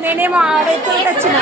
నేనేమో ఆడైతే వచ్చిన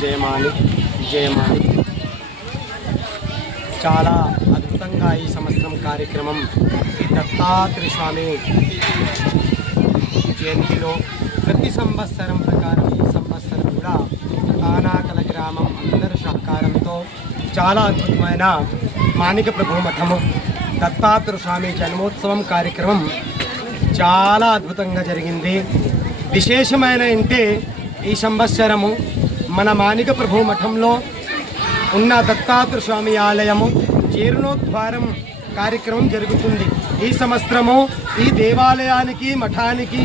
జయమాలి చాలా అద్భుతంగా ఈ సంవత్సరం కార్యక్రమం ఈ దత్తాత్రేయ స్వామి జయంతిలో ప్రతి సంవత్సరం ప్రకారం ఈ సంవత్సరం కూడా తానాకల గ్రామం అందరి సహకారంతో చాలా అద్భుతమైన మాణిక ప్రభు మఠము దత్తాత్రేయ స్వామి జన్మోత్సవం కార్యక్రమం చాలా అద్భుతంగా జరిగింది. విశేషమైన అంటే ఈ సంవత్సరము మన మాణిక ప్రభు మఠంలో ఉన్న దత్తాత్రేయ స్వామి ఆలయము జీర్ణోద్ధారం కార్యక్రమం జరుగుతుంది. ఈ సంవత్సరము ఈ దేవాలయానికి మఠానికి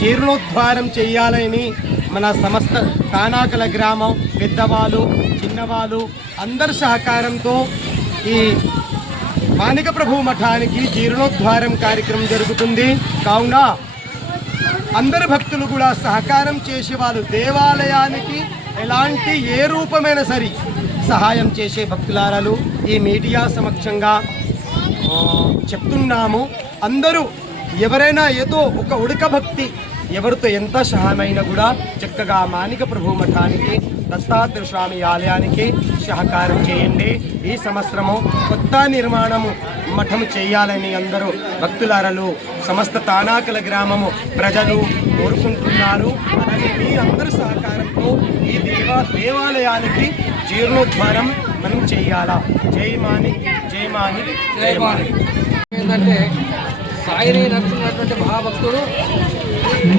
జీర్ణోద్ధారం చేయాలని మన సమస్త తానాకల గ్రామం పెద్దవాళ్ళు చిన్నవాళ్ళు అందరి సహకారంతో ఈ మాణిక ప్రభు మఠానికి జీర్ణోద్ధారం కార్యక్రమం జరుగుతుంది. కావున అందరు భక్తులు కూడా సహకారం చేసే వాళ్ళు దేవాలయానికి ఎలాంటి ఏ రూపమైన సరే సహాయం చేసే భక్తులారాలు ఈ మీడియా సమక్షంగా చెప్తున్నాము. అందరూ ఎవరైనా ఏదో ఒక ఉడక భక్తి ఎవరితో ఎంత సహాయమైనా కూడా చక్కగా మాణిక ప్రభు మఠానికి దత్తాత్రేయ స్వామి ఆలయానికి సహకారం చేయండి. ఈ సంవత్సరము కొత్త నిర్మాణము మఠము చేయాలని అందరూ భక్తులారలు సమస్త తానాకల గ్రామము ప్రజలు కోరుకుంటున్నారు. అలాగే మీ అందరి సహకారంతో ఈ దేవాలయానికి జీర్ణోద్ధారం మనం చేయాలా. జై మాణిక్, జై మాణిక్, జై మాణిక్. ఏంటంటే సాయిని నడుస్తున్నటువంటి మహాభక్తుడు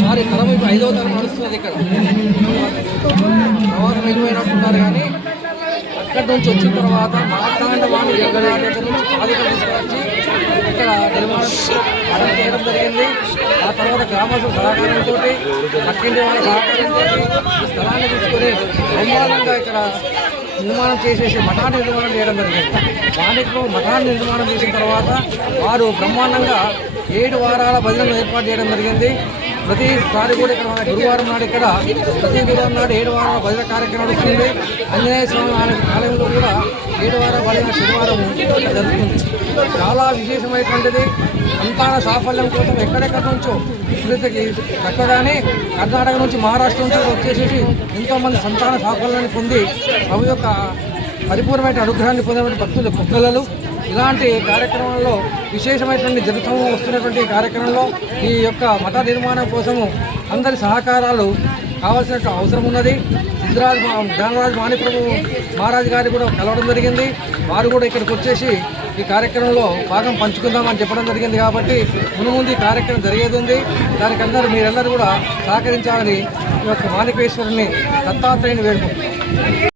వారి తరం ఇప్పుడు 5వ తరం నడుస్తున్నది. ఇక్కడ ప్రవాహం వెళ్ళిపోయినట్టున్నారు, కానీ అక్కడి నుంచి వచ్చిన తర్వాత మార్తాండవాణి జగన్నాథ నుంచి పాదిక తీసుకొచ్చి ఇక్కడ నిర్మాణం చేయడం జరిగింది. ఆ తర్వాత గ్రామస్తుల సహకారంతో పక్కింటి వాళ్ళ సహకారంతో ఈ స్థలాన్ని తీసుకొని బ్రహ్మాండంగా ఇక్కడ నిర్మాణం చేసేసి మఠాన్ని నిర్మాణం చేయడం జరిగింది. మాణిక్లో మఠాన్ని నిర్మాణం చేసిన తర్వాత వారు బ్రహ్మాండంగా 7 వారాల భజనలు ఏర్పాటు చేయడం జరిగింది. ప్రతిసారి కూడా ఇక్కడ మన గురువారం నాడు ఇక్కడ ప్రతి గురువారం నాడు 7 వారాల భజన కార్యక్రమం వస్తుంది. ఆంజనేయ స్వామి ఆలయంలో కూడా 7 వారాల భజన శనివారం జరుగుతుంది. చాలా విశేషమైనటువంటిది. సంతాన సాఫల్యం కోసం ఎక్కడెక్కడి నుంచో ఇప్పటికి చక్కగానే కర్ణాటక నుంచి మహారాష్ట్ర నుంచి వచ్చేసేసి ఎంతోమంది సంతాన సాఫల్యాన్ని పొంది ప్రభు యొక్క పరిపూర్ణమైన అనుగ్రహాన్ని పొందినటువంటి భక్తులు కుక్కలలు ఇలాంటి కార్యక్రమంలో విశేషమైనటువంటి జరుగుతూ వస్తున్నటువంటి కార్యక్రమంలో ఈ యొక్క మఠ నిర్మాణం కోసము అందరి సహకారాలు కావాల్సిన అవసరం ఉన్నది. జ్ఞానరాజు మాణిక్యప్రభు మహారాజు గారి కూడా కలవడం జరిగింది. వారు కూడా ఇక్కడికి వచ్చేసి ఈ కార్యక్రమంలో భాగం పంచుకుందామని చెప్పడం జరిగింది. కాబట్టి ముందు ఈ కార్యక్రమం జరిగేది ఉంది. దానికి మీరెల్లరూ కూడా సహకరించాలని ఈ యొక్క మాణికేశ్వరుని దత్తాత్రేయుని వేడుకుంటున్నాం.